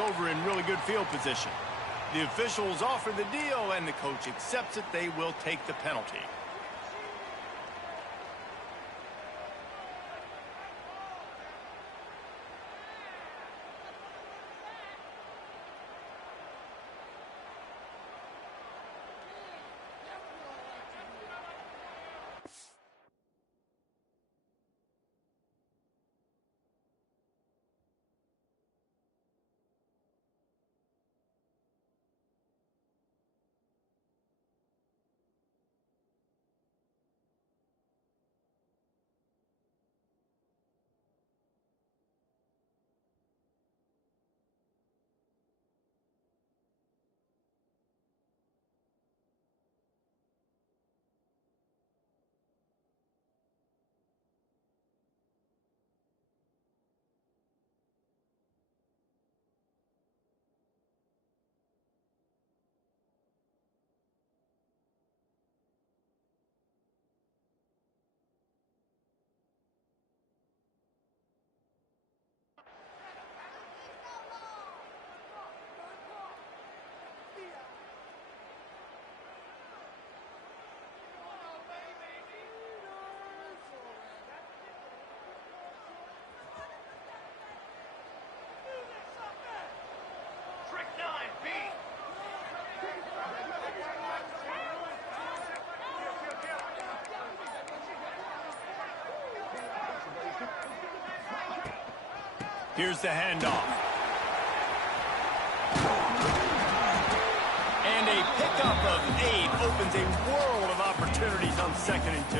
over in really good field position. The officials offer the deal, and the coach accepts it. They will take the penalty. Here's the handoff. And a pickup of 8 opens a world of opportunities on 2nd and 2.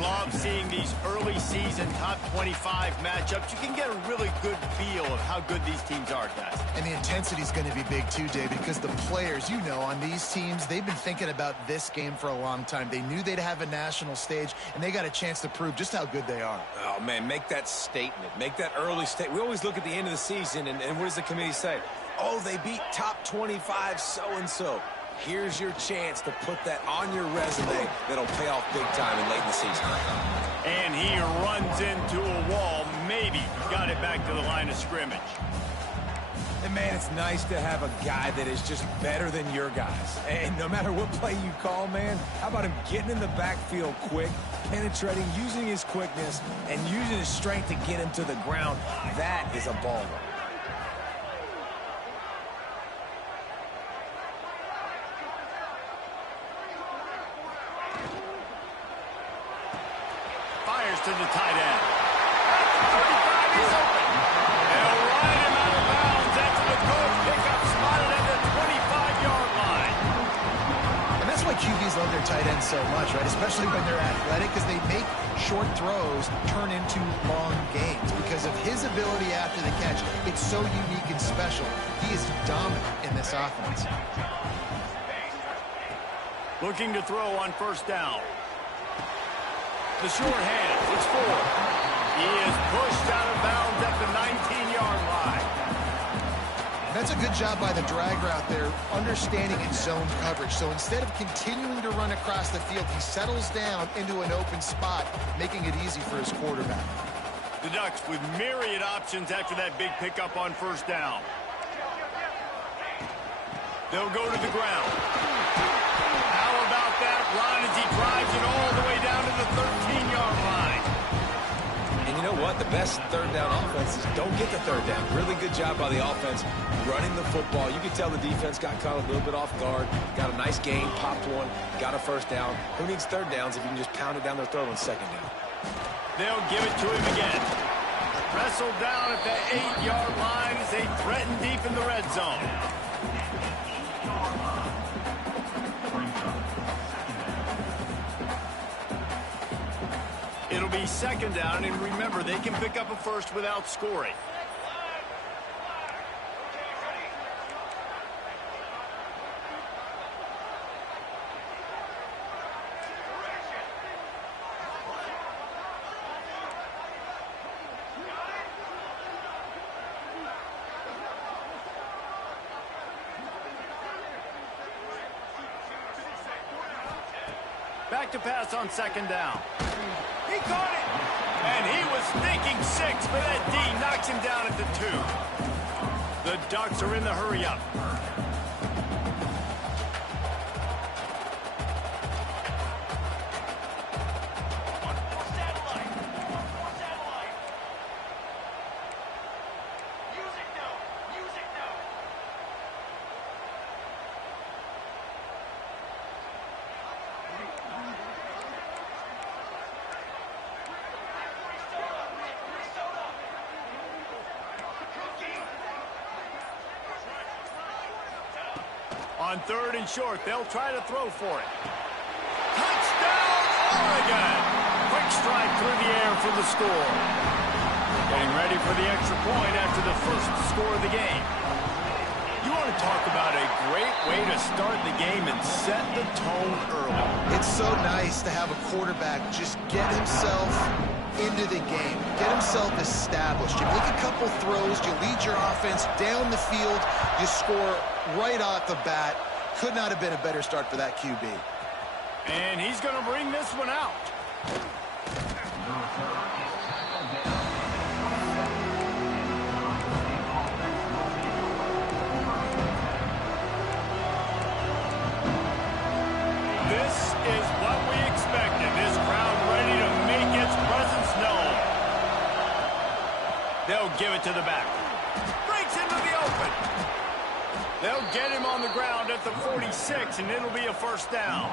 Love seeing these early season top 25 matchups. You can get a really good feel of how good these teams are, guys. And the intensity is going to be big too, David, because the players, you know, on these teams, they've been thinking about this game for a long time. They knew they'd have a national stage, and they got a chance to prove just how good they are. Oh, man, make that statement. Make that early statement. We always look at the end of the season, and what does the committee say? Oh, they beat top 25 so-and-so. Here's your chance to put that on your resume that'll pay off big time in late in the season. And he runs into a wall. Maybe got it back to the line of scrimmage. And, man, it's nice to have a guy that is just better than your guys. And no matter what play you call, man, how about him getting in the backfield quick, penetrating, using his quickness, and using his strength to get him to the ground? That is a baller. To the tight end. 35, he's open. They'll run him out of bounds. That's a good pickup, spotted at the 25-yard line. And that's why QBs love their tight ends so much, right? Especially when they're athletic, because they make short throws turn into long gains. Because of his ability after the catch, it's so unique and special. He is dominant in this offense. Looking to throw on 1st down. The short hands, it's 4. He is pushed out of bounds at the 19-yard line. That's a good job by the drag route there, understanding its zone coverage. So instead of continuing to run across the field, he settles down into an open spot, making it easy for his quarterback. The Ducks with myriad options after that big pickup on 1st down. They'll go to the ground. How about that run as he drives it all the way down to the 13-yard line? And you know what? The best 3rd down offense is don't get the 3rd down. Really good job by the offense running the football. You can tell the defense got caught a little bit off guard. Got a nice gain, popped one, got a 1st down. Who needs 3rd downs if you can just pound it down their throat on 2nd down? They'll give it to him again. Wrestled down at the 8-yard line as they threaten deep in the red zone. It'll be 2nd down, and remember, they can pick up a 1st without scoring. Back to pass on 2nd down. He caught it! And he was thinking 6, but that D knocks him down at the 2. Ducks are in the hurry-up. On 3rd and short, they'll try to throw for it. Touchdown, Oregon! Quick strike through the air for the score. Getting ready for the extra point after the first score of the game. You want to talk about a great way to start the game and set the tone early. It's so nice to have a quarterback just get himself into the game, get himself established. You make a couple throws, you lead your offense down the field, you score right off the bat. Could not have been a better start for that QB. And he's going to bring this one out. This is what we expected. This crowd ready to make its presence known. They'll give it to the back. Breaks into the open. They'll get him on the ground at the 46, and it'll be a first down.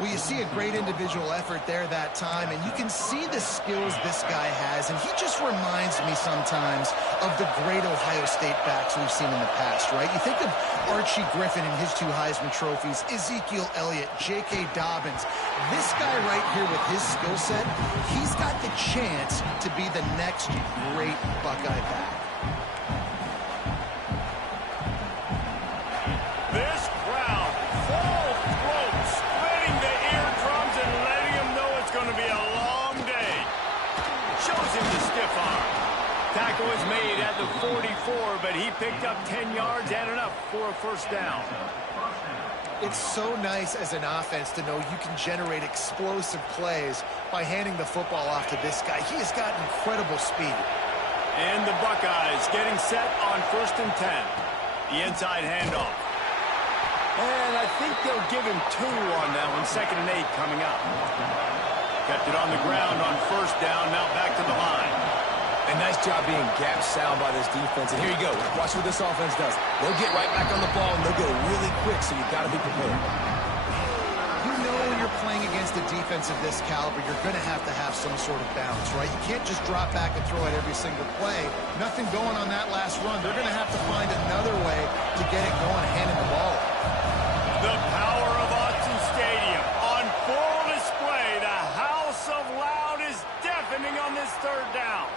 Well, you see a great individual effort there that time, and you can see the skills this guy has, and he just reminds me sometimes of the great Ohio State backs we've seen in the past, right? You think of Archie Griffin and his 2 Heisman trophies, Ezekiel Elliott, J.K. Dobbins. This guy right here with his skill set, he's got the chance to be the next great Buckeye back. This crowd, full throat, splitting the eardrums and letting him know it's going to be a long day. Shows him the stiff arm. Tackle is made at the 44, but he picked up 10 yards and enough for a first down. It's so nice as an offense to know you can generate explosive plays by handing the football off to this guy. He has got incredible speed. And the Buckeyes getting set on 1st and 10. The inside handoff. And I think they'll give him 2 on that one. 2nd and 8 coming up. Kept it on the ground on 1st down. Now back to the line. A nice job being gap sound by this defense. And here you go. Watch what this offense does. They'll get right back on the ball, and they'll go really quick, so you've got to be prepared. You know when you're playing against a defense of this caliber, you're going to have some sort of balance, right? You can't just drop back and throw it every single play. Nothing going on that last run. They're going to have to find another way to get it going, handing the ball off. The power of Autzen Stadium on full display. The house of loud is deafening on this 3rd down.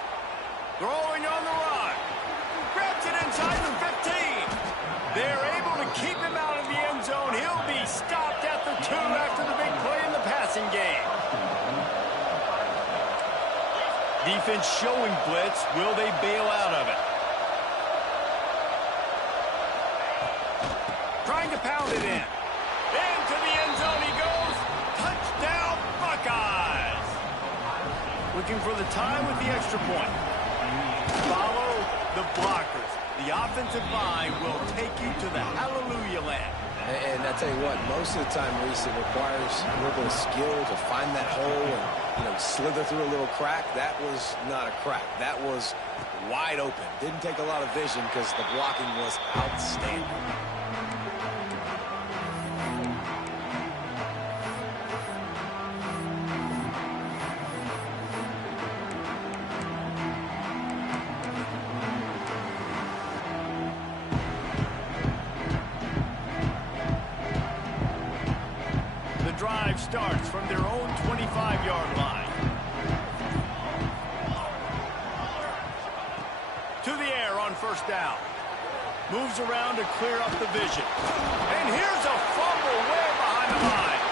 Throwing on the run. Grabs it inside the 15. They're able to keep him out of the end zone. He'll be stopped at the 2 after the big play in the passing game. Defense showing blitz. Will they bail out of it? Trying to pound it in. Into the end zone he goes. Touchdown, Buckeyes. Looking for the time with the extra point. Follow the blockers. The offensive line will take you to the hallelujah land. And I tell you what, most of the time, Reese, it requires a little bit of skill to find that hole and, slither through a little crack. That was not a crack. That was wide open. Didn't take a lot of vision because the blocking was outstanding. Drive starts from their own 25-yard line. To the air on 1st down. Moves around to clear up the vision. And here's a fumble way behind the line.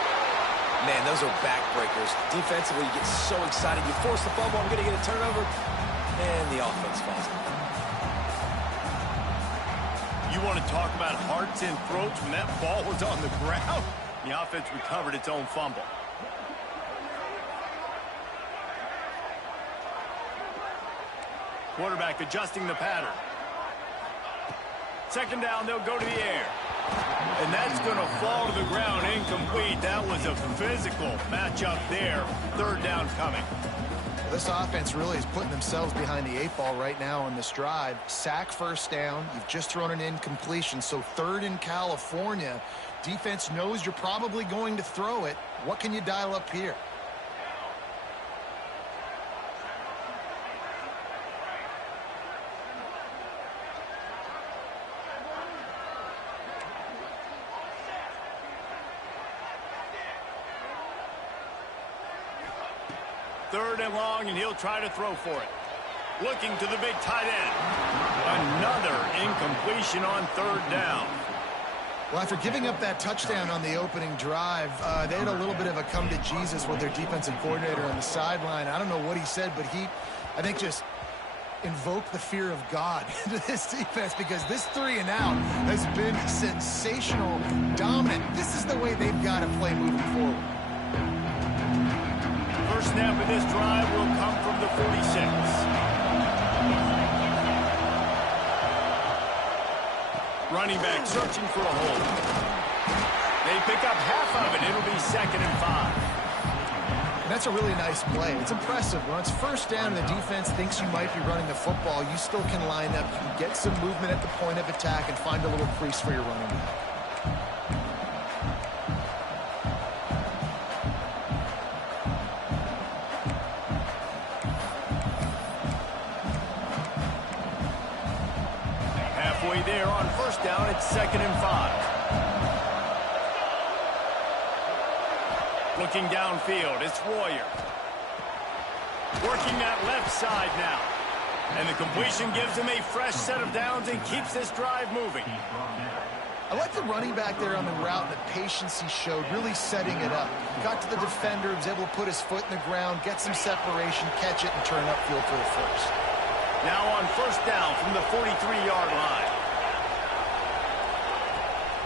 Man, those are backbreakers. Defensively, you get so excited. You force the fumble, I'm going to get a turnover, and the offense falls apart. You want to talk about hearts and throats when that ball was on the ground? The offense recovered its own fumble. Quarterback adjusting the pattern. Second down, they'll go to the air. And that's going to fall to the ground incomplete. That was a physical matchup there. Third down coming. This offense really is putting themselves behind the 8 ball right now on this drive. Sack first down. You've just thrown an incompletion. So third in California. Defense knows you're probably going to throw it. What can you dial up here? Third and long, and he'll try to throw for it. Looking to the big tight end. Another incompletion on third down. Well, after giving up that touchdown on the opening drive, they had a little bit of a come to Jesus with their defensive coordinator on the sideline. I don't know what he said, but he, I think, just invoked the fear of God into this defense, because this 3 and out has been sensational, dominant. This is the way they've got to play moving forward. First snap of this drive will come from the 46. Running back searching for a hole. They pick up half of it. It'll be 2nd and 5. And that's a really nice play. It's impressive. When it's first down and the defense thinks you might be running the football, you still can line up. You can get some movement at the point of attack and find a little crease for your running back. There on first down, it's 2nd and 5. Looking downfield, it's Royer. Working that left side now. And the completion gives him a fresh set of downs and keeps this drive moving. I like the running back there on the route and the patience he showed, really setting it up. Got to the defender, was able to put his foot in the ground, get some separation, catch it, and turn upfield for the first. Now on first down from the 43-yard line.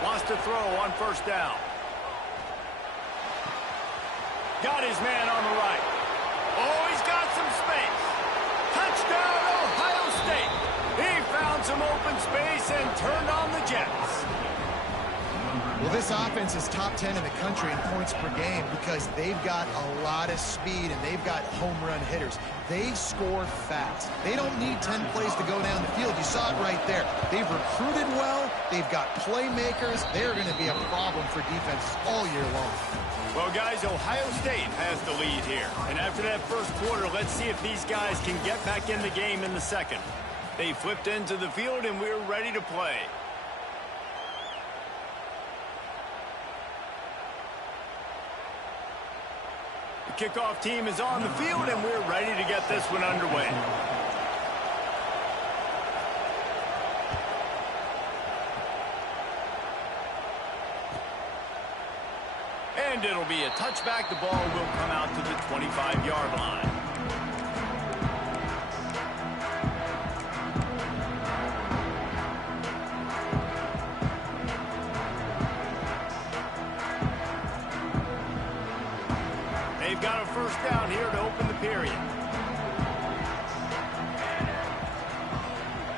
Wants to throw on first down. Got his man on the right. Oh, he's got some space. Touchdown, Ohio State. He found some open space and turned on the Jets. Well, this offense is top 10 in the country in points per game because they've got a lot of speed and they've got home run hitters. They score fast. They don't need 10 plays to go down the field. You saw it right there. They've recruited well. They've got playmakers. They're going to be a problem for defenses all year long. Well, guys, Ohio State has the lead here. And after that first quarter, let's see if these guys can get back in the game in the second. They flipped into the field, and we're ready to play. The kickoff team is on the field, and we're ready to get this one underway. And it'll be a touchback. The ball will come out to the 25-yard line. They've got a first down here to open the period.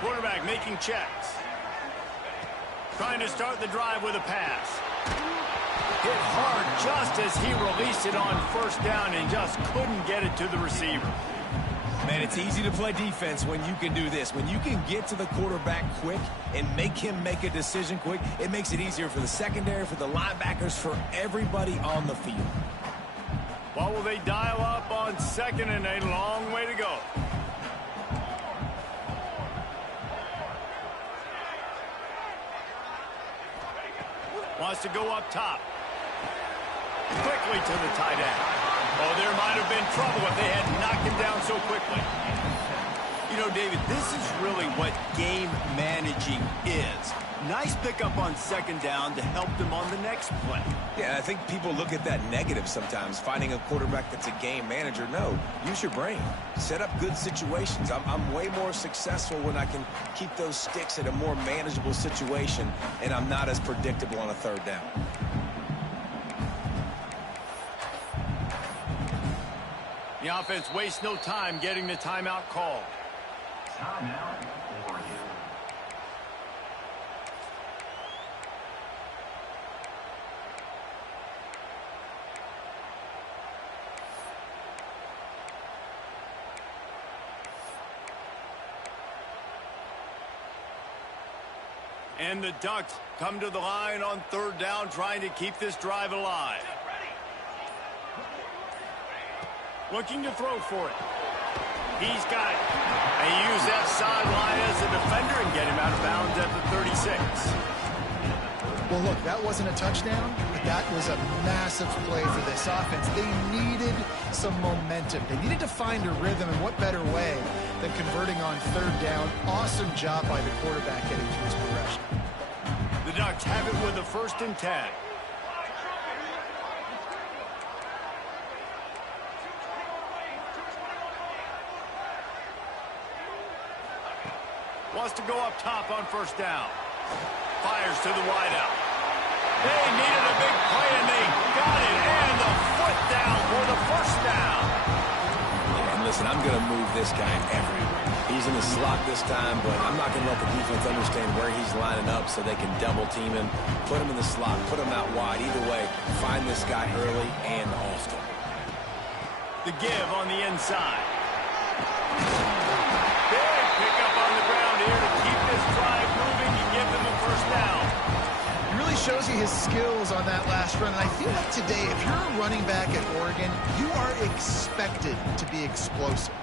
Quarterback making checks. Trying to start the drive with a pass. Hit hard just as he released it on first down and just couldn't get it to the receiver. Man, it's easy to play defense when you can do this. When you can get to the quarterback quick and make him make a decision quick, it makes it easier for the secondary, for the linebackers, for everybody on the field. What will they dial up on second and a long way to go? Wants to go up top. Quickly to the tight end. Oh, there might have been trouble if they had knocked him down so quickly. You know, David, this is really what game managing is. Nice pickup on second down to help them on the next play. Yeah, I think people look at that negative sometimes, finding a quarterback that's a game manager. No, use your brain. Set up good situations. I'm way more successful when I can keep those sticks at a more manageable situation, and I'm not as predictable on a third down. The offense wastes no time getting the timeout called. Timeout for you. And the Ducks come to the line on third down, trying to keep this drive alive. Looking to throw for it. He's got it. And he used that sideline as a defender and get him out of bounds at the 36. Well, look, that wasn't a touchdown, but that was a massive play for this offense. They needed some momentum. They needed to find a rhythm, and what better way than converting on third down. Awesome job by the quarterback getting through his progression. The Ducks have it with a 1st and 10. Wants to go up top on 1st down. Fires to the wideout. They needed a big play, and they got it. And the foot down for the 1st down. And listen, I'm going to move this guy everywhere. He's in the slot this time, but I'm not going to let the defense understand where he's lining up so they can double team him, put him in the slot, put him out wide. Either way, find this guy early and Austin. The give on the inside. Big pickup on the ground here to keep this drive moving and give them a 1st down. It really shows you his skills on that last run. And I feel like today, if you're a running back at Oregon, you are expected to be explosive.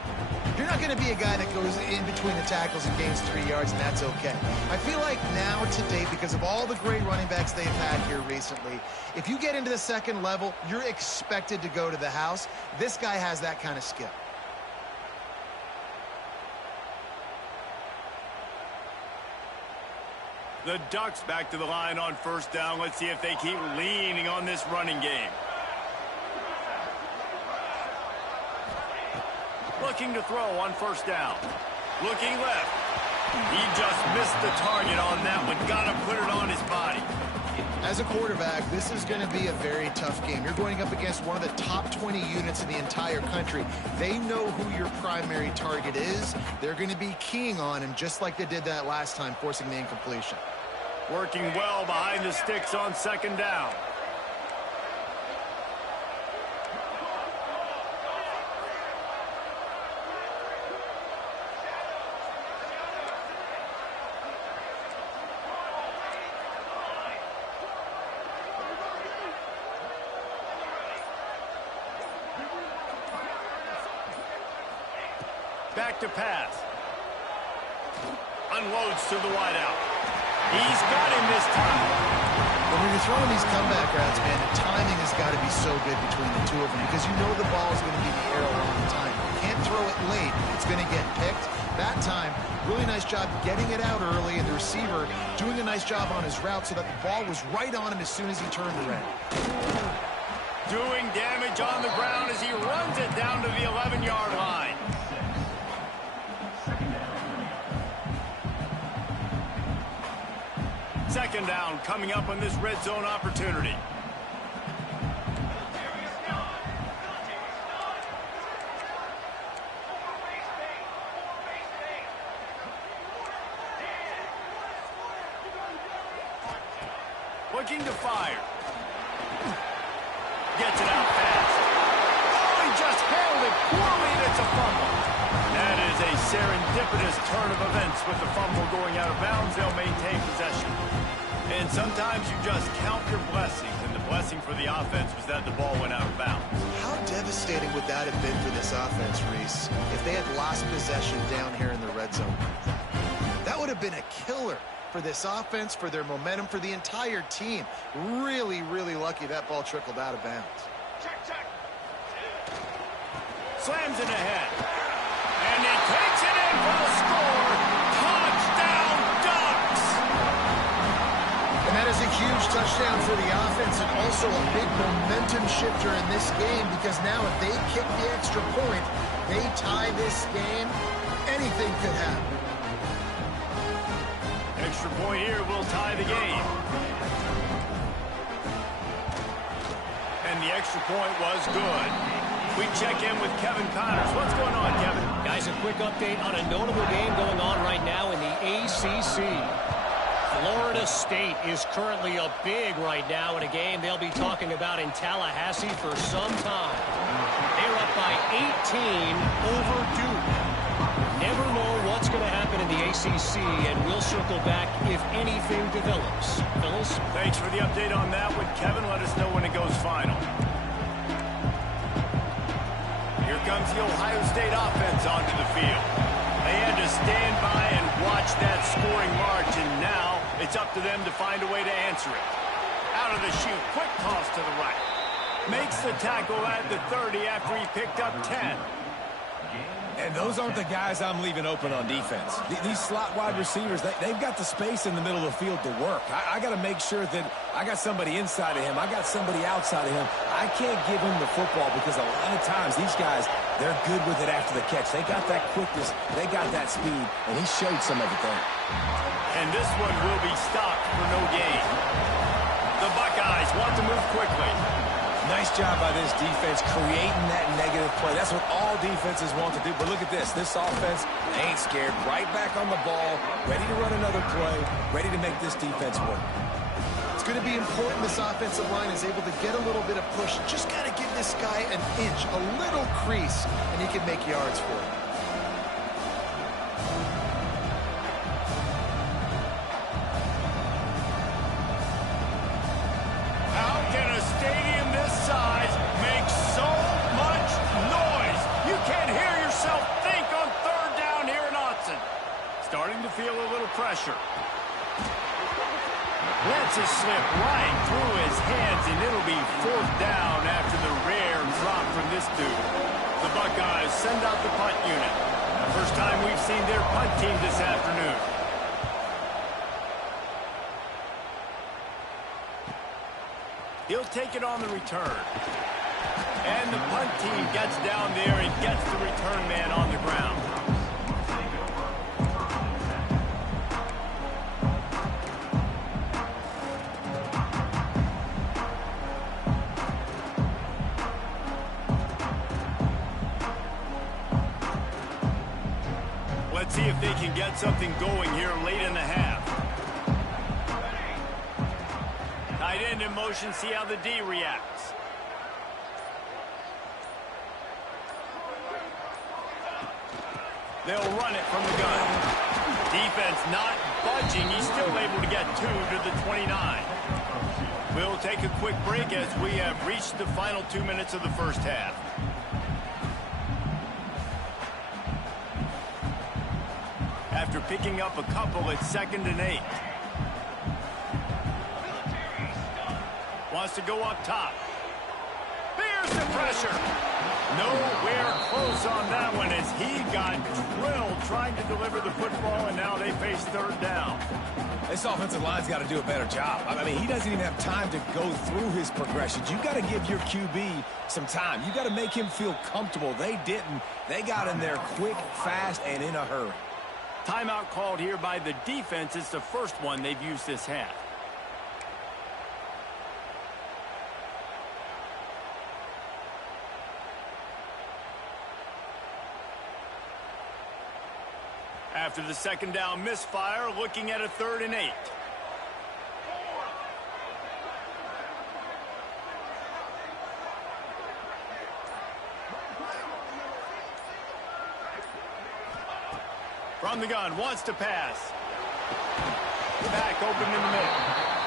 You're not going to be a guy that goes in between the tackles and gains 3 yards, and that's okay. I feel like now today, because of all the great running backs they've had here recently, if you get into the 2nd level, you're expected to go to the house. This guy has that kind of skill. The Ducks back to the line on 1st down. Let's see if they keep leaning on this running game. Looking to throw on 1st down. Looking left. He just missed the target on that one. Got to put it on his body. As a quarterback, this is going to be a very tough game. You're going up against one of the top 20 units in the entire country. They know who your primary target is. They're going to be keying on him just like they did that last time, forcing the incompletion. Working well behind the sticks on 2nd down. Back to pass. Unloads to the wideout. He's got him this time. When you're throwing these comeback routes, man, the timing has got to be so good between the two of them because you know the ball is going to be in the air a long time. You can't throw it late. It's going to get picked. That time, really nice job getting it out early, and the receiver doing a nice job on his route so that the ball was right on him as soon as he turned around. Doing damage on the ground as he runs it down to the 11-yard line. Second down coming up on this red zone opportunity. Looking to fire. Gets it out fast. Oh, he just handled it poorly, and it's a fumble. That is a serendipitous turn of events with the fumble going out of bounds. They'll maintain possession. And sometimes you just count your blessings, and the blessing for the offense was that the ball went out of bounds. How devastating would that have been for this offense, Reese, if they had lost possession down here in the red zone? That would have been a killer for this offense, for their momentum, for the entire team. Really, really lucky that ball trickled out of bounds. Slams it ahead. And he takes it in for the score. Touchdown, Ducks! And that is a huge touchdown for the offense and also a big momentum shifter in this game because now if they kick the extra point, they tie this game, anything could happen. Extra point here will tie the game. And the extra point was good. We check in with Kevin Connors. What's going on, Kevin? Guys, a quick update on a notable game going on right now in the ACC. Florida State is currently up big right now in a game they'll be talking about in Tallahassee for some time. They're up by 18 over Duke. Never know what what's going to happen in the ACC, and we'll circle back if anything develops. Phyllis? Thanks for the update on that one, Kevin. Let us know when it goes final. Here comes the Ohio State offense onto the field. They had to stand by and watch that scoring march, and now it's up to them to find a way to answer it. Out of the chute, quick toss to the right. Makes the tackle at the 30 after he picked up 10. And those aren't the guys I'm leaving open on defense. These slot wide receivers, they've got the space in the middle of the field to work. I got to make sure that I got somebody inside of him. I got somebody outside of him. I can't give him the football because a lot of times these guys, they're good with it after the catch. They got that quickness. They got that speed, and he showed some of it there. And this one will be stopped for no gain. The Buckeyes want to move quickly. Nice job by this defense creating that negative play. That's what all defenses want to do. But look at this. This offense, they ain't scared. Right back on the ball, ready to run another play, ready to make this defense work. It's going to be important this offensive line is able to get a little bit of push. Just got to give this guy an inch, a little crease, and he can make yards for it. How can a stadium this size make so much noise? You can't hear yourself think on third down here in Autzen. Starting to feel a little pressure. Lets it slip right through his hands, and it'll be fourth down after the rare drop from this dude. The Buckeyes send out the punt unit. First time we've seen their punt team this afternoon. He'll take it on the return. And the punt team gets down there and gets the return man on the ground. Let's see if they can get something going here late in the half. Tight end in motion, see how the D reacts. They'll run it from the gun. Defense not budging. He's still able to get 2 to the 29. We'll take a quick break as we have reached the final 2 minutes of the first half. After picking up a couple, it's 2nd and 8. Wants to go up top. There's the pressure. Nowhere close on that one as he got drilled trying to deliver the football, and now they face third down. This offensive line's got to do a better job. I mean, he doesn't even have time to go through his progressions. You got to give your QB some time. You got to make him feel comfortable. They didn't. They got in there quick, fast, and in a hurry. Timeout called here by the defense. It's the first one they've used this half. After the second down misfire, looking at a 3rd and 8. From the gun, wants to pass. Back open in the middle.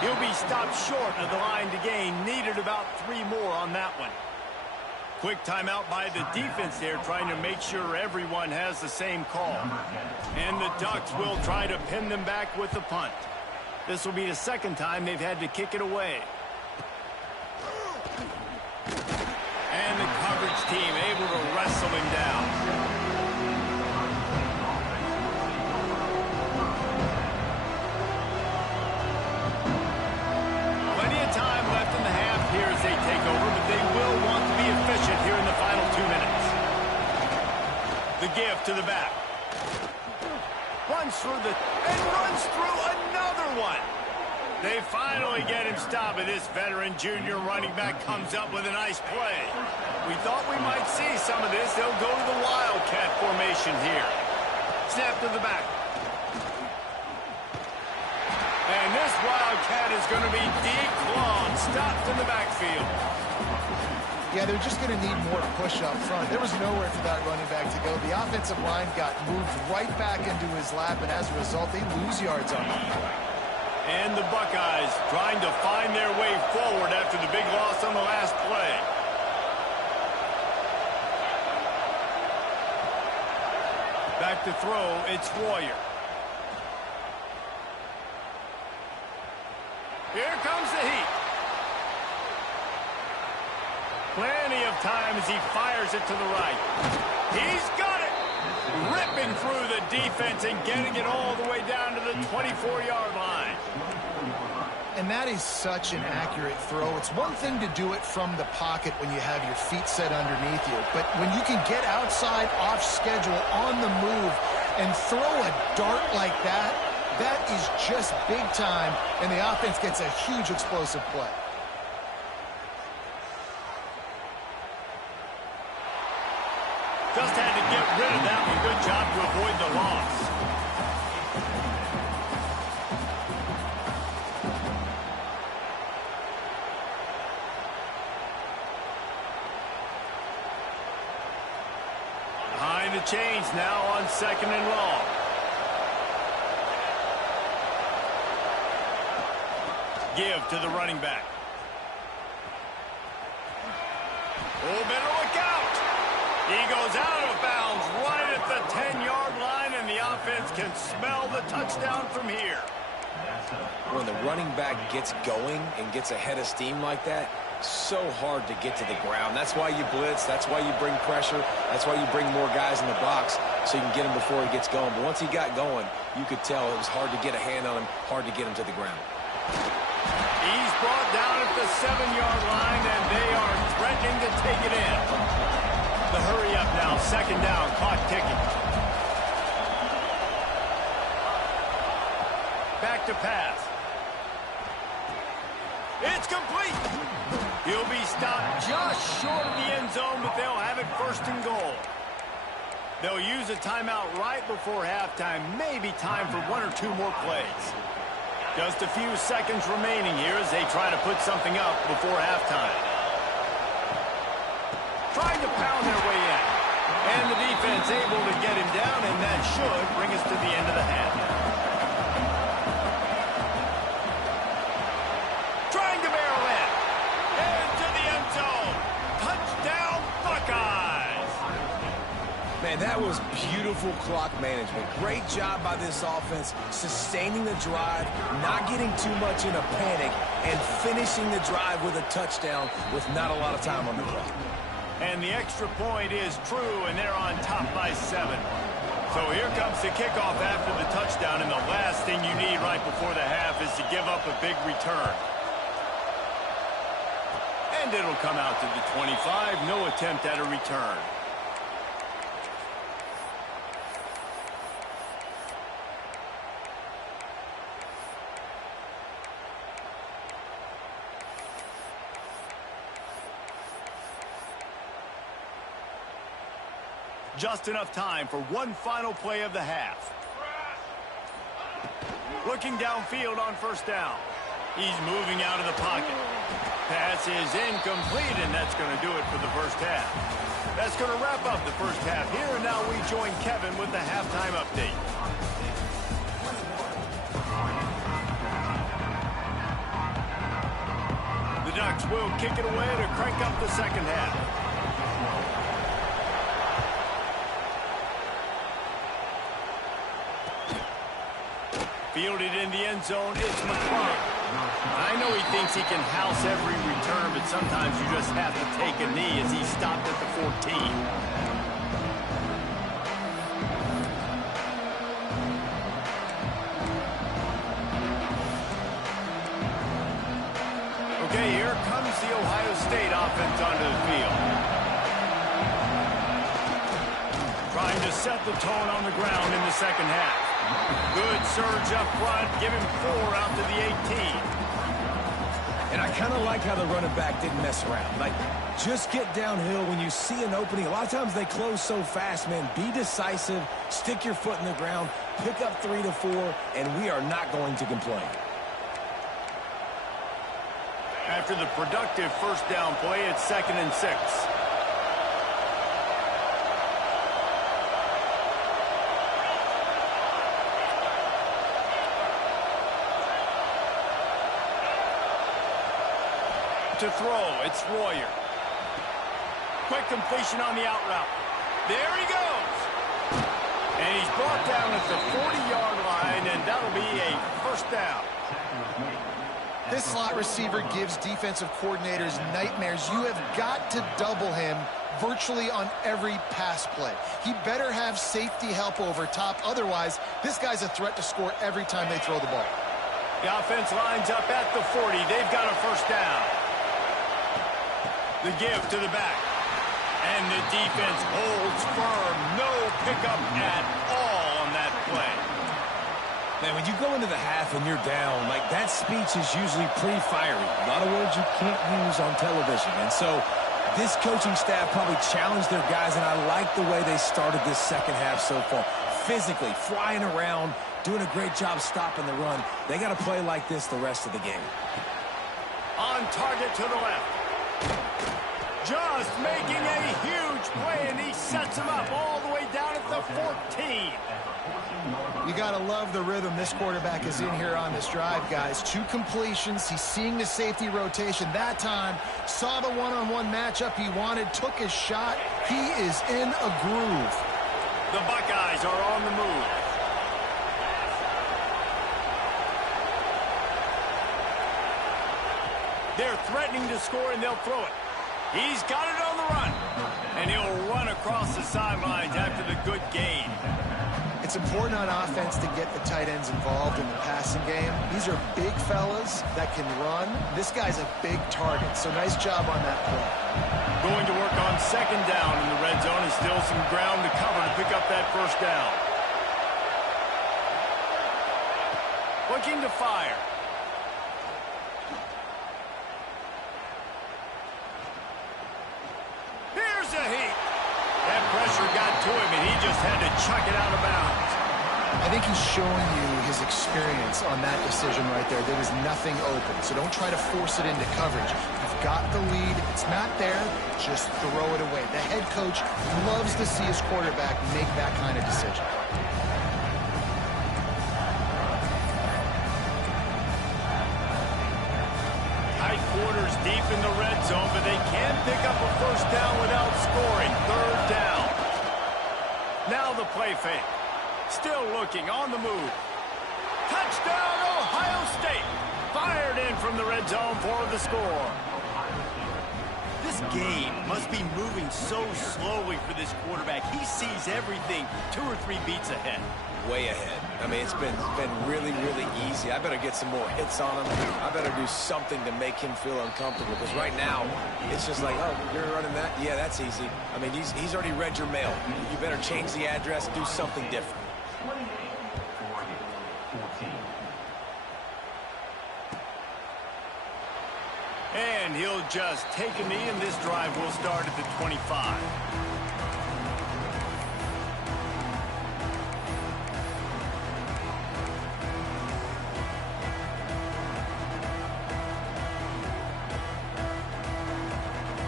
He'll be stopped short of the line to gain. Needed about 3 more on that one. Quick timeout by the defense there, trying to make sure everyone has the same call. And the Ducks will try to pin them back with the punt. This will be the second time they've had to kick it away. And the coverage team able to wrestle him down. Plenty of time left in the half here as they take over, but they will want to be efficient here in the final 2 minutes. The give to the back. Runs through and runs through another one. They finally get him stopped, and this veteran junior running back comes up with a nice play. We thought we might see some of this. They'll go to the Wildcat formation here. Snap to the back. And this Wildcat is going to be deep long, stopped in the backfield. Yeah, they're just going to need more push up front. There was nowhere for that running back to go. The offensive line got moved right back into his lap, and as a result, they lose yards on that play. And the Buckeyes trying to find their way forward after the big loss on the last play. Back to throw, it's Warrior. Here comes the heat. Plenty of time as he fires it to the right. He's got it! Ripping through the defense and getting it all the way down to the 24-yard line. And that is such an accurate throw. It's one thing to do it from the pocket when you have your feet set underneath you, but when you can get outside, off schedule, on the move, and throw a dart like that, that is just big time, and the offense gets a huge explosive play. Just had to get rid of that one. Good job to avoid the loss. Behind the chains now on 2nd and long. Give to the running back. Oh, better look out. He goes out of bounds right at the 10-yard line, and the offense can smell the touchdown from here. When the running back gets going and gets ahead of steam like that, so hard to get to the ground. That's why you blitz. That's why you bring pressure. That's why you bring more guys in the box so you can get him before he gets going. But once he got going, you could tell it was hard to get a hand on him, hard to get him to the ground. He's brought down at the 7-yard line, and they are threatening to take it in. The hurry up now, 2nd down, clock ticking. Back to pass. It's complete. He'll be stopped just short of the end zone, but they'll have it 1st and goal. They'll use a timeout right before halftime. Maybe time for 1 or 2 more plays. Just a few seconds remaining here as they try to put something up before halftime. Trying to pound their way in. And the defense able to get him down, and that should bring us to the end of the half. Trying to barrel in. Into the end zone. Touchdown, Buckeyes. Man, that was beautiful clock management. Great job by this offense, sustaining the drive, not getting too much in a panic, and finishing the drive with a touchdown with not a lot of time on the clock. And the extra point is true, and they're on top by 7. So here comes the kickoff after the touchdown, and the last thing you need right before the half is to give up a big return. And it'll come out to the 25, no attempt at a return. Just enough time for one final play of the half. Looking downfield on 1st down. He's moving out of the pocket. Pass is incomplete, and that's going to do it for the 1st half. That's going to wrap up the 1st half here, and now we join Kevin with the halftime update. The Ducks will kick it away to crank up the 2nd half. Fielded in the end zone, it's McClung. I know he thinks he can house every return, but sometimes you just have to take a knee as he stopped at the 14. Okay, here comes the Ohio State offense onto the field. Trying to set the tone on the ground in the 2nd half. Good surge up front, give him 4 out to the 18. And I kind of like how the running back didn't mess around. Like, just get downhill when you see an opening. A lot of times they close so fast, man. Be decisive, stick your foot in the ground, pick up 3 to 4, and we are not going to complain. After the productive first down play, it's 2nd and 6. To throw, it's Royer. Quick completion on the out route. There he goes. And he's brought down at the 40-yard line, and that'll be a first down. This slot receiver gives defensive coordinators nightmares. You have got to double him virtually on every pass play. He better have safety help over top. Otherwise, this guy's a threat to score every time they throw the ball. The offense lines up at the 40. They've got a first down. The give to the back. And the defense holds firm. No pickup at all on that play. Man, when you go into the half and you're down, like, that speech is usually pretty fiery. A lot of words you can't use on television. And so this coaching staff probably challenged their guys, and I like the way they started this second half so far. Physically, flying around, doing a great job stopping the run. They got to play like this the rest of the game. On target to the left. Just making a huge play, and he sets him up all the way down at the 14. You got to love the rhythm this quarterback is in here on this drive, guys. 2 completions. He's seeing the safety rotation. That time, saw the one-on-one matchup he wanted, took his shot. He is in a groove. The Buckeyes are on the move. They're threatening to score, and they'll throw it. He's got it on the run, and he'll run across the sidelines after the good gain. It's important on offense to get the tight ends involved in the passing game. These are big fellas that can run. This guy's a big target, so nice job on that play. Going to work on 2nd down in the red zone, and still some ground to cover to pick up that first down. Looking to fire. Here's a heat. That pressure got to him, and he just had to chuck it out of bounds. I think he's showing you his experience on that decision right there. There was nothing open, so don't try to force it into coverage. You've got the lead. If it's not there, just throw it away. The head coach loves to see his quarterback make that kind of decision. Tight quarters deep in the red zone, but they can't pick up a first down without scoring. 3rd down. Now the play fake. Still looking, on the move. Touchdown, Ohio State. Fired in from the red zone for the score. This game must be moving so slowly for this quarterback. He sees everything 2 or 3 beats ahead. Way ahead. I mean, it's been really, really easy. I better get some more hits on him. I better do something to make him feel uncomfortable, because right now, it's just like, oh, you're running that? Yeah, that's easy. I mean, he's already read your mail. You better change the address, do something different. And he'll just take a knee, and this drive will start at the 25.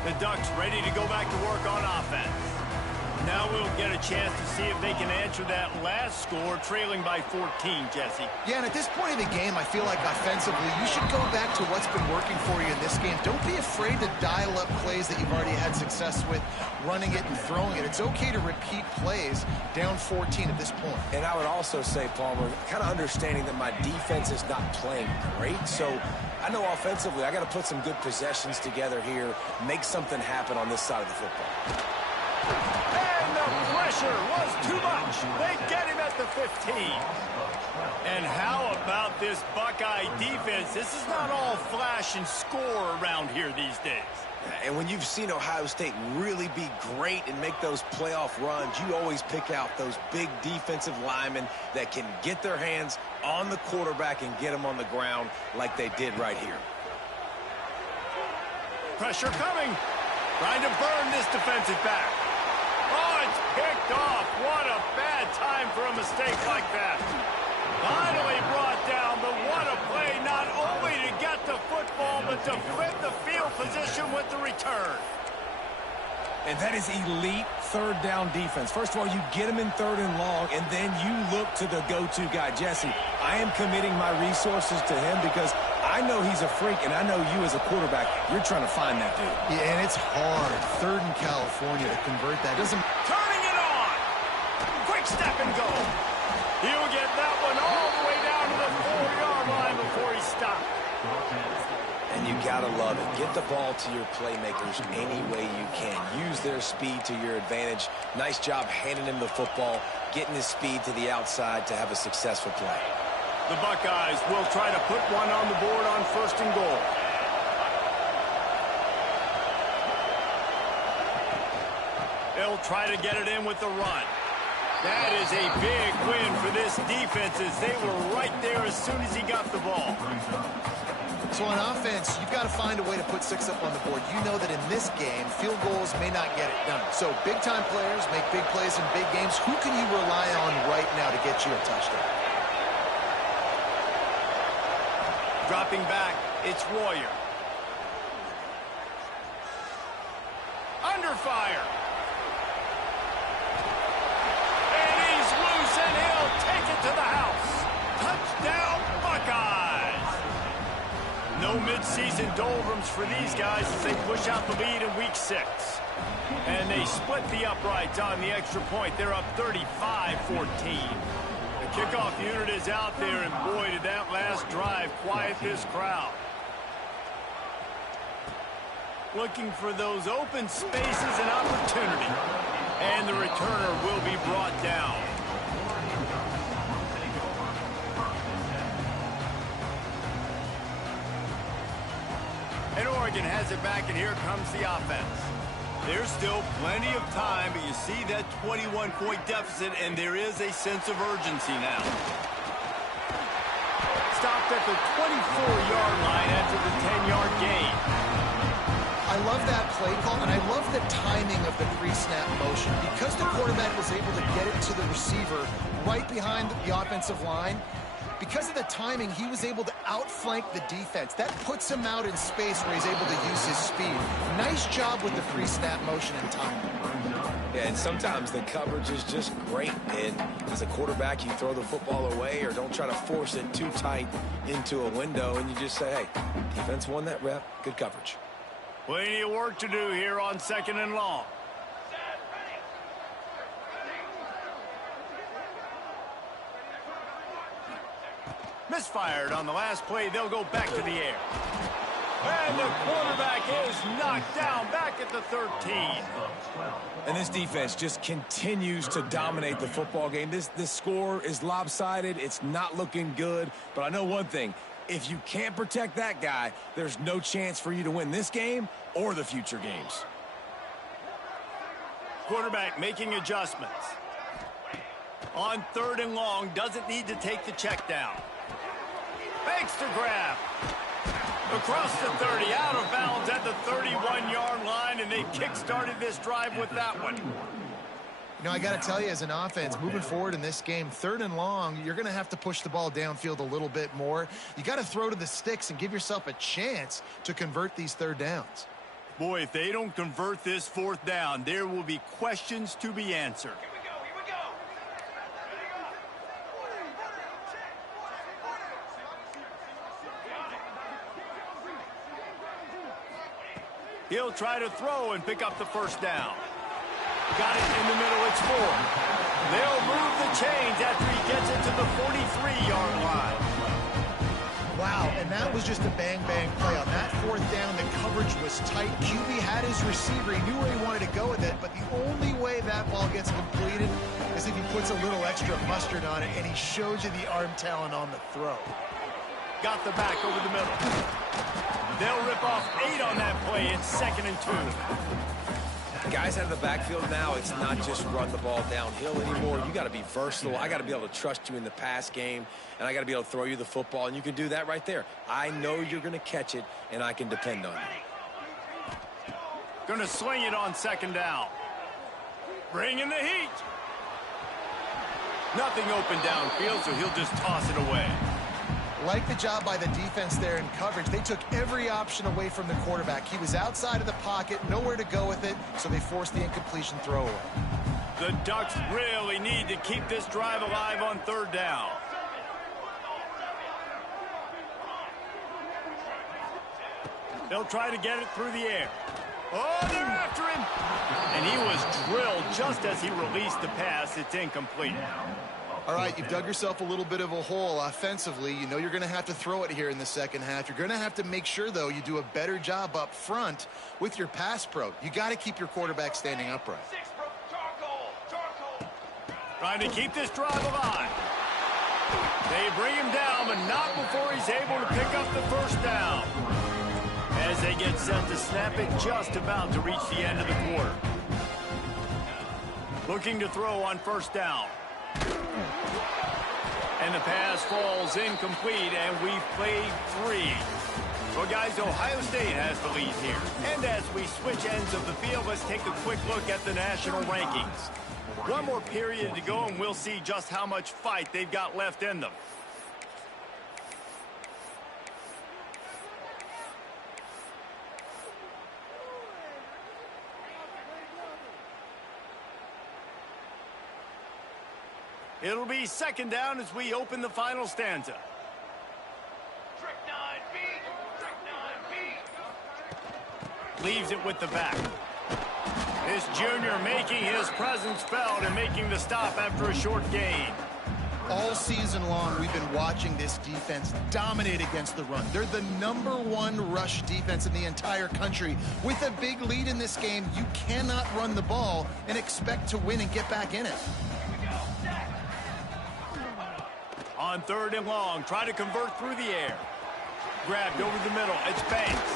The Ducks ready to go back to work on offense. Now we'll get a chance to see if they can answer that last score, trailing by 14, Jesse. Yeah, and at this point in the game, I feel like offensively, you should go back to what's been working for you in this game. Don't be afraid to dial up plays that you've already had success with, running it and throwing it. It's okay to repeat plays down 14 at this point. And I would also say, Palmer, kind of understanding that my defense is not playing great, so I know offensively I got to put some good possessions together here, make something happen on this side of the football. And the pressure was too much. They get him at the 15. And how about this Buckeye defense? This is not all flash and score around here these days. And when you've seen Ohio State really be great and make those playoff runs, you always pick out those big defensive linemen that can get their hands on the quarterback and get him on the ground like they did right here. Pressure coming. Trying to burn this defensive back. Oh, it's picked off. What a bad time for a mistake like that. Finally brought down, but what a play, not only to get the football, but to flip the field position with the return. And that is elite third down defense. First of all, you get him in third and long, and then you look to the go-to guy, Jesse. I am committing my resources to him because I know he's a freak, and I know you as a quarterback, you're trying to find that dude. Yeah, and it's hard. Third in California to convert that. Turning it on. Quick step and go. He'll get that one all the way down to the 4-yard line before he stopped. And you got to love it. Get the ball to your playmakers any way you can. Use their speed to your advantage. Nice job handing him the football, getting his speed to the outside to have a successful play. The Buckeyes will try to put one on the board on 1st and goal. They'll try to get it in with the run. That is a big win for this defense as they were right there as soon as he got the ball. So on offense, you've got to find a way to put 6 up on the board. You know that in this game, field goals may not get it done. So big-time players make big plays in big games. Who can you rely on right now to get you a touchdown? Dropping back, it's Royer. Under fire. And he's loose, and he'll take it to the house. Touchdown, Buckeyes. No midseason doldrums for these guys as they push out the lead in Week 6. And they split the uprights on the extra point. They're up 35-14. The kickoff unit is out there, and boy, did that last drive quiet this crowd. Looking for those open spaces and opportunity. And the returner will be brought down. And Oregon has it back, and here comes the offense. There's still plenty of time, but you see that 21-point deficit, and there is a sense of urgency now. Stopped at the 24-yard line after the 10-yard gain. I love that play call, and I love the timing of the pre-snap motion. Because the quarterback was able to get it to the receiver right behind the offensive line, because of the timing, he was able to outflank the defense. That puts him out in space where he's able to use his speed. Nice job with the pre-snap motion and timing. Yeah, and sometimes the coverage is just great. And as a quarterback, you throw the football away or don't try to force it too tight into a window, and you just say, hey, defense won that rep, good coverage. Plenty of work to do here on 2nd and long. Misfired on the last play. They'll go back to the air. And the quarterback is knocked down back at the 13. And this defense just continues to dominate the football game. This score is lopsided. It's not looking good. But I know one thing. If you can't protect that guy, there's no chance for you to win this game or the future games. Quarterback making adjustments. On 3rd and long, doesn't need to take the check down. Fakes to grab. Across the 30, out of bounds at the 31-yard line, and they kick-started this drive with that one. You know, I got to tell you, as an offense, moving forward in this game, 3rd and long, you're going to have to push the ball downfield a little bit more. You got to throw to the sticks and give yourself a chance to convert these 3rd downs. Boy, if they don't convert this 4th down, there will be questions to be answered. He'll try to throw and pick up the 1st down. Got it in the middle, it's 4. They'll move the chains after he gets it to the 43-yard line. Wow, and that was just a bang-bang play. On that 4th down, the coverage was tight. QB had his receiver. He knew where he wanted to go with it, but the only way that ball gets completed is if he puts a little extra mustard on it, and he shows you the arm talent on the throw. Got the back over the middle. They'll rip off 8 on that play. It's 2nd and 2. Guys out of the backfield now, it's not just run the ball downhill anymore. You got to be versatile. I got to be able to trust you in the pass game, and I got to be able to throw you the football, and you can do that right there. I know you're going to catch it, and I can depend on you. Going to swing it on 2nd down. Bring in the heat. Nothing open downfield, so he'll just toss it away. Like the job by the defense there in coverage. They took every option away from the quarterback. He was outside of the pocket, nowhere to go with it, so they forced the incompletion throwaway. The Ducks really need to keep this drive alive on third down. They'll try to get it through the air. Oh, they're after him. And he was drilled just as he released the pass. It's incomplete. All right, you've dug yourself a little bit of a hole offensively. You know you're going to have to throw it here in the second half. You're going to have to make sure, though, you do a better job up front with your pass pro. You got to keep your quarterback standing upright. Trying to keep this drive alive. They bring him down, but not before he's able to pick up the first down. As they get set to snap it, just about to reach the end of the quarter. Looking to throw on first down. And the pass falls incomplete, and we've played 3. Well, guys, Ohio State has the lead here. And as we switch ends of the field, let's take a quick look at the national rankings. One more period to go, and we'll see just how much fight they've got left in them. It'll be second down as we open the final stanza. Leaves it with the back. This junior making his presence felt and making the stop after a short gain. All season long, we've been watching this defense dominate against the run. They're the #1 rush defense in the entire country. With a big lead in this game, you cannot run the ball and expect to win and get back in it. On third and long, try to convert through the air. Grabbed over the middle. It's Banks.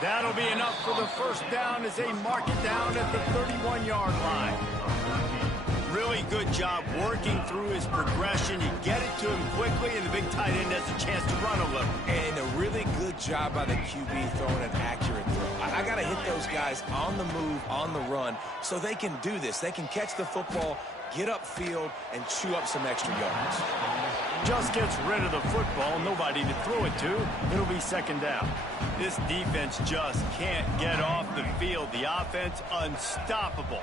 That'll be enough for the first down as they mark it down at the 31-yard line. Really good job working through his progression. You get it to him quickly, and the big tight end has a chance to run a little. And a really good job by the QB throwing an accurate throw. I got to hit those guys on the move, on the run, so they can do this. They can catch the football, get upfield, and chew up some extra yards. Just gets rid of the football, nobody to throw it to. It'll be second down. This defense just can't get off the field. The offense unstoppable.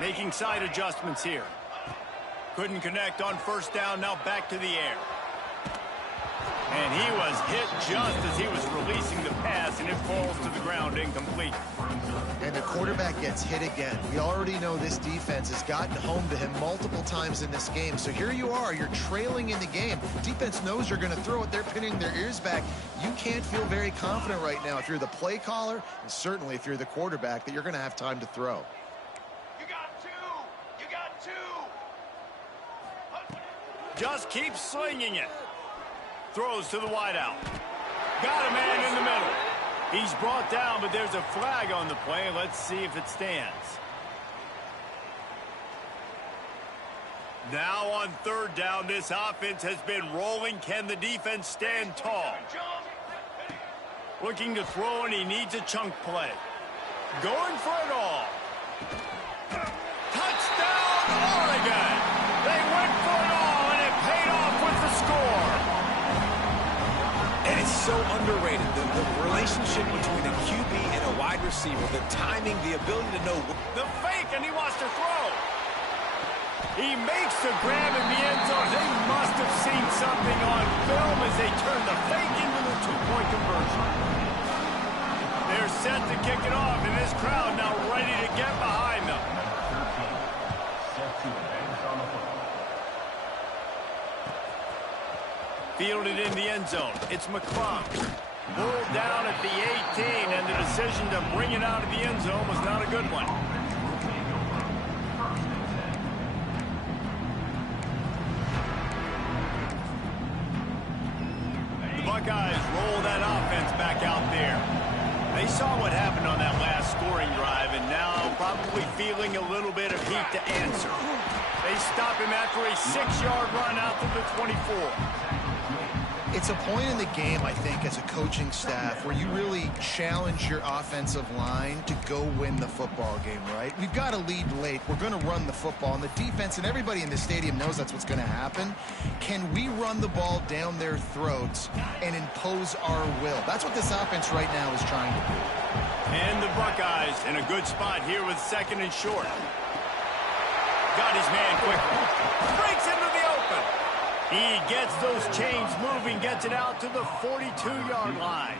Making side adjustments here. Couldn't connect on first down, now back to the air. And he was hit just as he was releasing the pass, and it falls to the ground incomplete. And the quarterback gets hit again. We already know this defense has gotten home to him multiple times in this game. So here you are, you're trailing in the game. Defense knows you're going to throw it. They're pinning their ears back. You can't feel very confident right now if you're the play caller, and certainly if you're the quarterback, that you're going to have time to throw. You got 2! You got 2! Just keep slinging it. Throws to the wideout. Got a man in the middle. He's brought down, but there's a flag on the play. Let's see if it stands. Now on third down, this offense has been rolling. Can the defense stand tall? Looking to throw, and he needs a chunk play. Going for it all. Touchdown, Oregon! They went for it all, and it paid off with the score. And it's so underrated, the relationship between a QB and a wide receiver, the timing, the ability to know. The fake, and he wants to throw. He makes the grab in the end zone. They must have seen something on film as they turn the fake into the two-point conversion. They're set to kick it off, and this crowd now ready to get behind them. Fielded in the end zone. It's McClung. Pulled down at the 18, and the decision to bring it out of the end zone was not a good one. The Buckeyes roll that offense back out there. They saw what happened on that last scoring drive, and now probably feeling a little bit of heat to answer. They stop him after a 6-yard run out to the 24. It's a point in the game, I think, as a coaching staff where you really challenge your offensive line to go win the football game, right? We've got to lead late. We're going to run the football. And the defense and everybody in the stadium knows that's what's going to happen. Can we run the ball down their throats and impose our will? That's what this offense right now is trying to do. And the Buckeyes in a good spot here with 2nd and short. Got his man quickly. Breaks into the open. He gets those chains moving, gets it out to the 42-yard line.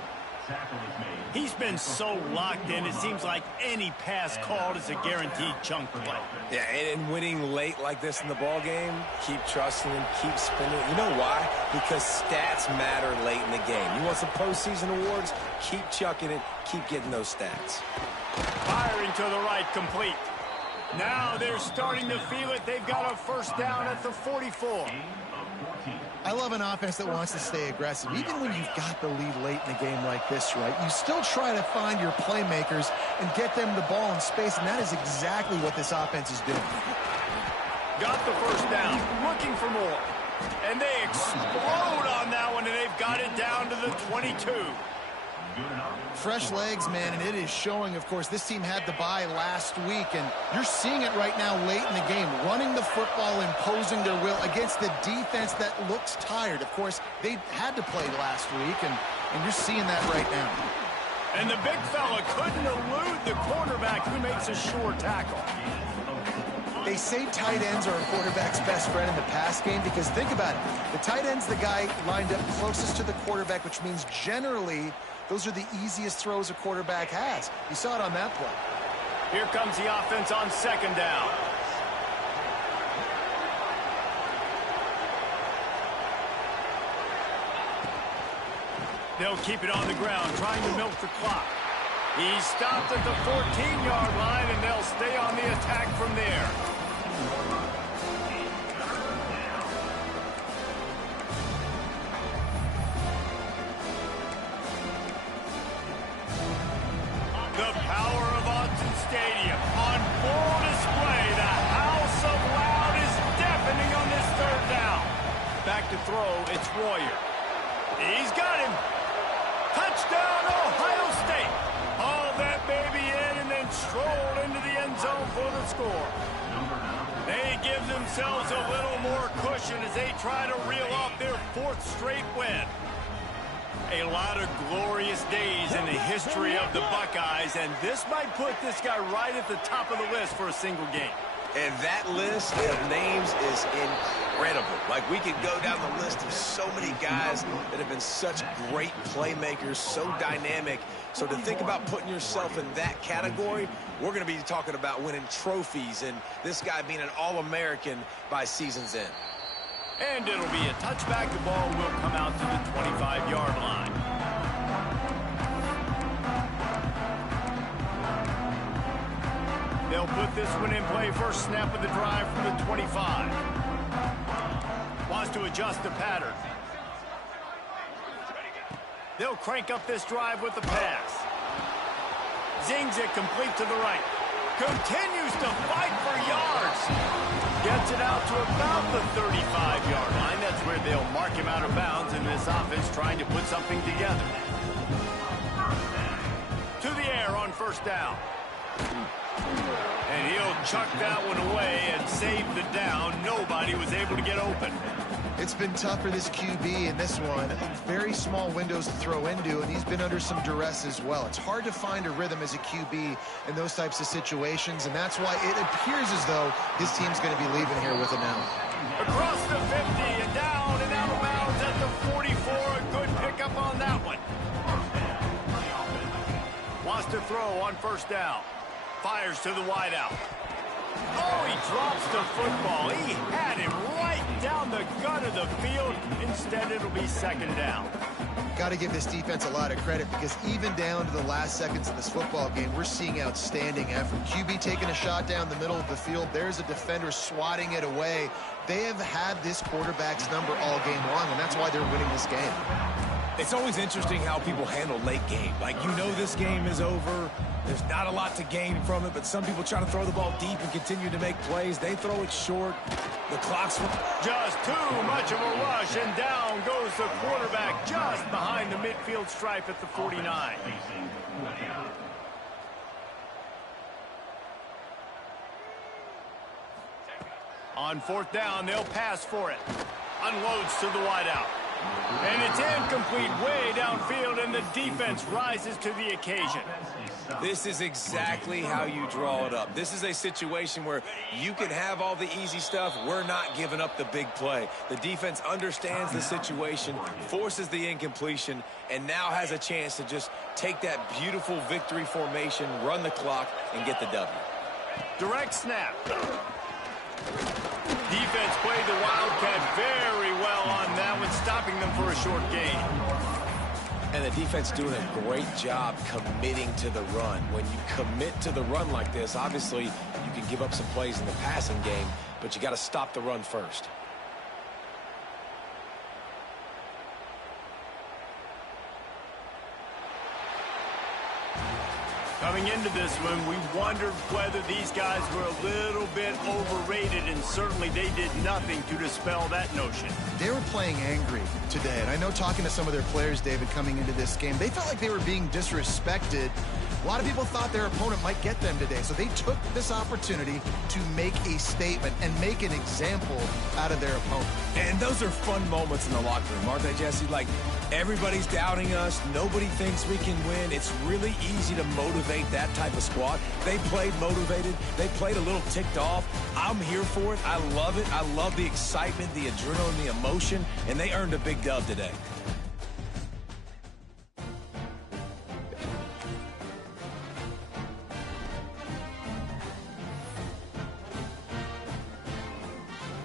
He's been so locked in, it seems like any pass called is a guaranteed chunk play. Yeah, and winning late like this in the ball game, keep trusting him, keep spinning. You know why? Because stats matter late in the game. You want some postseason awards? Keep chucking it, keep getting those stats. Firing to the right, complete. Now they're starting to feel it. They've got a first down at the 44. I love an offense that wants to stay aggressive. Even when you've got the lead late in a game like this, right, you still try to find your playmakers and get them the ball in space, and that is exactly what this offense is doing. Got the first down, looking for more. And they explode on that one, and they've got it down to the 22. Fresh legs, man, and it is showing, of course, this team had the bye last week, and you're seeing it right now late in the game, running the football, imposing their will against the defense that looks tired. Of course, they had to play last week, and you're seeing that right now. And the big fella couldn't elude the quarterback who makes a sure tackle. They say tight ends are a quarterback's best friend in the pass game because think about it. The tight end's the guy lined up closest to the quarterback, which means generally those are the easiest throws a quarterback has. You saw it on that play. Here comes the offense on 2nd down. They'll keep it on the ground, trying to milk the clock. He's stopped at the 14-yard line, and they'll stay on the attack from there. The power of Autzen Stadium on full display. The house of loud is deafening on this 3rd down. Back to throw, it's Royer. He's got him. Touchdown, Ohio State. Haul that baby in and then stroll into the end zone for the score. They give themselves a little more cushion as they try to reel off their 4th straight win. A lot of glorious days in the history of the Buckeyes, and this might put this guy right at the top of the list for a single game. And that list of names is incredible. Like, we could go down the list of so many guys that have been such great playmakers, so dynamic. So to think about putting yourself in that category, we're going to be talking about winning trophies and this guy being an All-American by season's end. And it'll be a touchback. The ball will come out to the 25-yard line. They'll put this one in play. First snap of the drive from the 25. Wants to adjust the pattern. They'll crank up this drive with the pass. Zings it complete to the right. Continues to fight for yards. Gets it out to about the 35-yard line. That's where they'll mark him out of bounds in this offense trying to put something together. To the air on 1st down. And he'll chuck that one away and save the down. Nobody was able to get open. It's been tough for this QB in this one. Very small windows to throw into, and he's been under some duress as well. It's hard to find a rhythm as a QB in those types of situations, and that's why it appears as though his team's going to be leaving here with it now. Across the 50 and down and out of bounds at the 44. A good pickup on that one. Wants to throw on 1st down. Fires to the wideout. Oh, he drops the football. He had him right down the gut of the field. Instead, it'll be 2nd down. Got to give this defense a lot of credit because even down to the last seconds of this football game, we're seeing outstanding effort. QB taking a shot down the middle of the field. There's a defender swatting it away. They have had this quarterback's number all game long, and that's why they're winning this game. It's always interesting how people handle late game. Like, you know this game is over. There's not a lot to gain from it, but some people try to throw the ball deep and continue to make plays. They throw it short. The clock's... Just too much of a rush, and down goes the quarterback just behind the midfield stripe at the 49. On fourth down, they'll pass for it. Unloads to the wideout. And it's incomplete way downfield, and the defense rises to the occasion. This is exactly how you draw it up. This is a situation where you can have all the easy stuff. We're not giving up the big play. The defense understands the situation, forces the incompletion, and now has a chance to just take that beautiful victory formation, run the clock, and get the W. Direct snap. Defense played the Wildcat very well on that one, stopping them for a short gain. And the defense doing a great job committing to the run. When you commit to the run like this, obviously you can give up some plays in the passing game, but you got to stop the run first. Coming into this one, we wondered whether these guys were a little bit overrated, and certainly they did nothing to dispel that notion. They were playing angry today, and I know talking to some of their players, David, coming into this game, they felt like they were being disrespected. A lot of people thought their opponent might get them today, so they took this opportunity to make a statement and make an example out of their opponent. And those are fun moments in the locker room, aren't they, Jesse? Like, everybody's doubting us. Nobody thinks we can win. It's really easy to motivate that type of squad. They played motivated. They played a little ticked off. I'm here for it. I love it. I love the excitement, the adrenaline, the emotion, and they earned a big dub today.